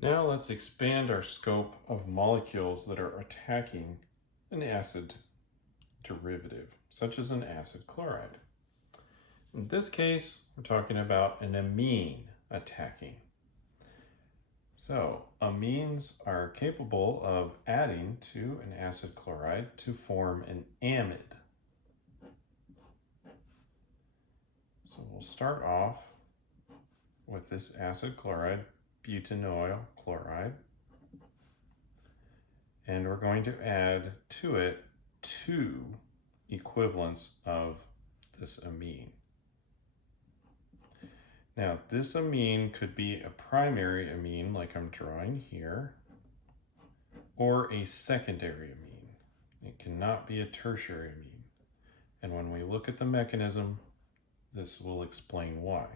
Now let's expand our scope of molecules that are attacking an acid derivative, such as an acid chloride. In this case, we're talking about an amine attacking. So, amines are capable of adding to an acid chloride to form an amide. So we'll start off with this acid chloride, butanoyl chloride, and we're going to add to it 2 equivalents of this amine. Now, this amine could be a primary amine like I'm drawing here, or a secondary amine. It cannot be a tertiary amine. And when we look at the mechanism, this will explain why.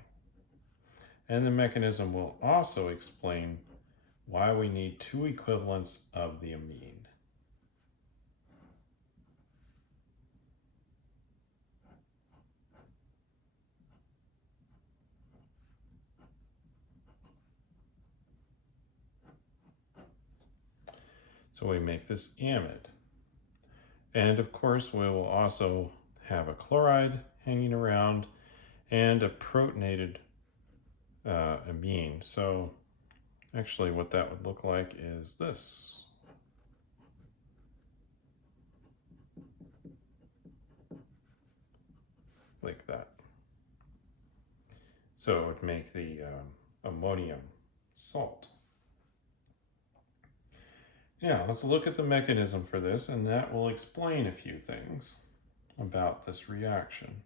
And the mechanism will also explain why we need 2 equivalents of the amine. So we make this amide. And of course, we will also have a chloride hanging around and a protonated amine. So actually what that would look like is this. Like that. So it would make the ammonium salt. Now, let's look at the mechanism for this, and that will explain a few things about this reaction.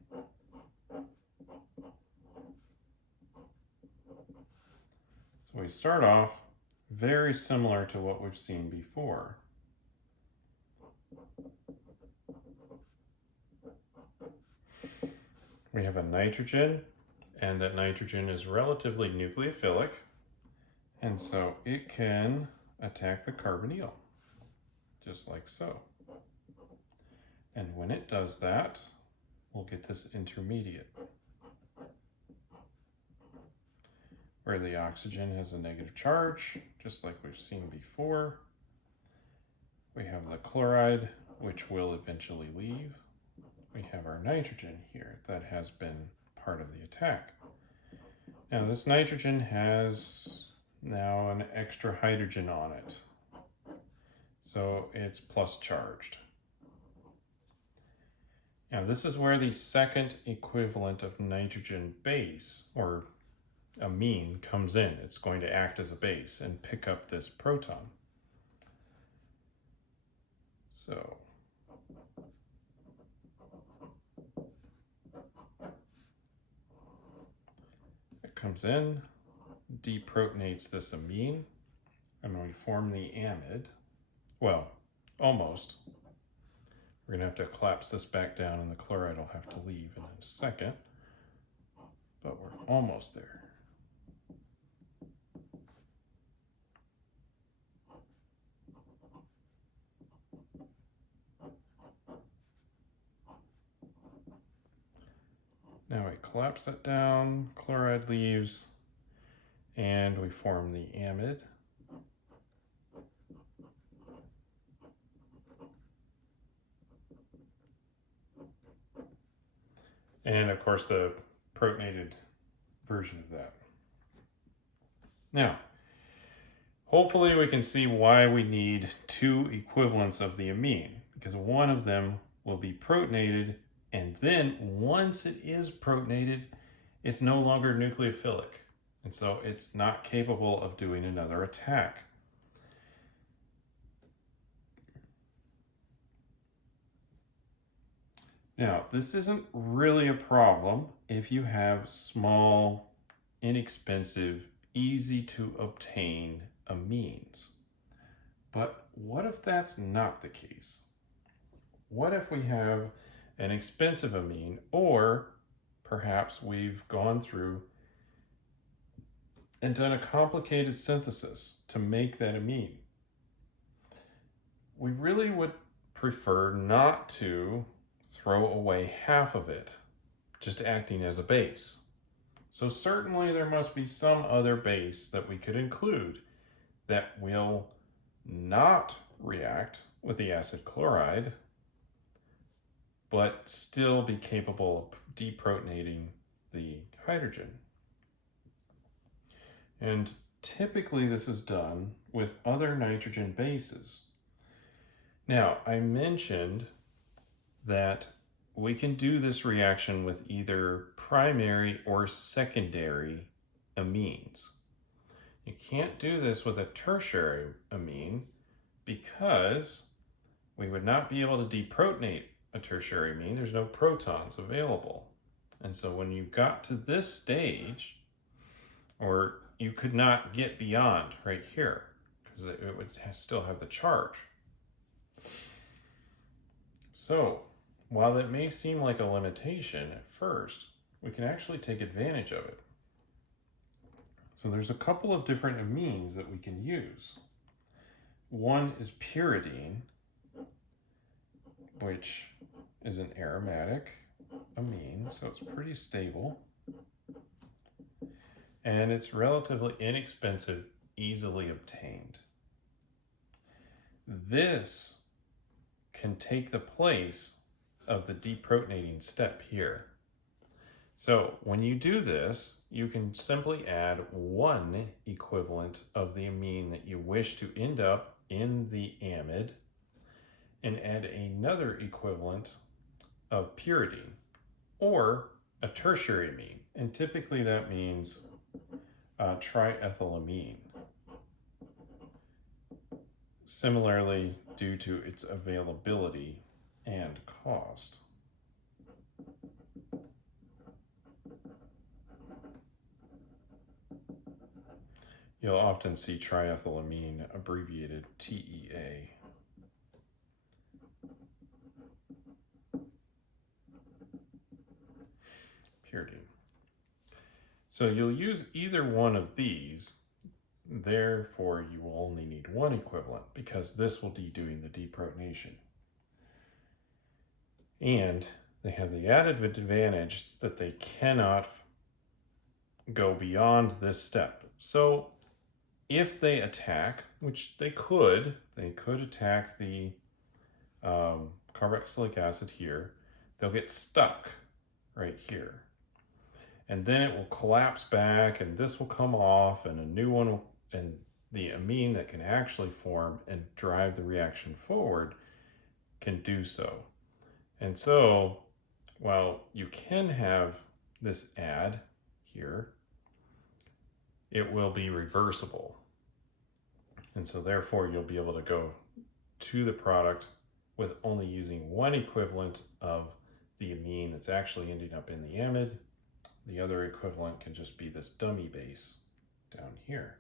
So we start off very similar to what we've seen before. We have a nitrogen, and that nitrogen is relatively nucleophilic, and so it can attack the carbonyl, just like so. And when it does that, we'll get this intermediate, where the oxygen has a negative charge, just like we've seen before. We have the chloride, which will eventually leave. We have our nitrogen here that has been part of the attack. Now this nitrogen has now an extra hydrogen on it, so it's plus charged. Now this is where the second equivalent of nitrogen base, or amine, comes in. It's going to act as a base and pick up this proton. So it comes in, deprotonates this amine, and we form the amide. Well, almost. We're going to have to collapse this back down, and the chloride will have to leave in a second, but we're almost there. Now we collapse it down, chloride leaves, and we form the amide. And of course the protonated version of that. Now, hopefully we can see why we need 2 equivalents of the amine, because one of them will be protonated, and then once it is protonated, it's no longer nucleophilic, and so it's not capable of doing another attack. Now, this isn't really a problem if you have small, inexpensive, easy to obtain amines. But what if that's not the case? What if we have an expensive amine, or perhaps we've gone through and done a complicated synthesis to make that amine? We really would prefer not to throw away half of it, just acting as a base. So certainly there must be some other base that we could include that will not react with the acid chloride, but still be capable of deprotonating the hydrogen. And typically this is done with other nitrogen bases. Now, I mentioned that we can do this reaction with either primary or secondary amines. You can't do this with a tertiary amine because we would not be able to deprotonate a tertiary amine. There's no protons available. And so when you got to this stage, or you could not get beyond right here because it would still have the charge. So while it may seem like a limitation at first, we can actually take advantage of it. So there's a couple of different amines that we can use. One is pyridine, which is an aromatic amine, so it's pretty stable. And it's relatively inexpensive, easily obtained. This can take the place of the deprotonating step here. So when you do this, you can simply add one equivalent of the amine that you wish to end up in the amide and add another equivalent of pyridine or a tertiary amine. And typically that means triethylamine. Similarly, due to its availability and cost. You'll often see triethylamine abbreviated TEA. Pyridine. So you'll use either one of these, therefore you will only need one equivalent because this will be doing the deprotonation. And they have the added advantage that they cannot go beyond this step. So if they attack, which they could attack the carboxylic acid here, they'll get stuck right here. And then it will collapse back and this will come off and a new one will, and the amine that can actually form and drive the reaction forward can do so. And so while you can have this add here, it will be reversible. And so therefore you'll be able to go to the product with only using one equivalent of the amine that's actually ending up in the amide. The other equivalent can just be this dummy base down here.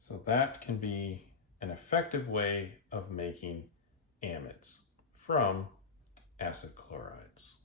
So that can be an effective way of making amides from acid chlorides.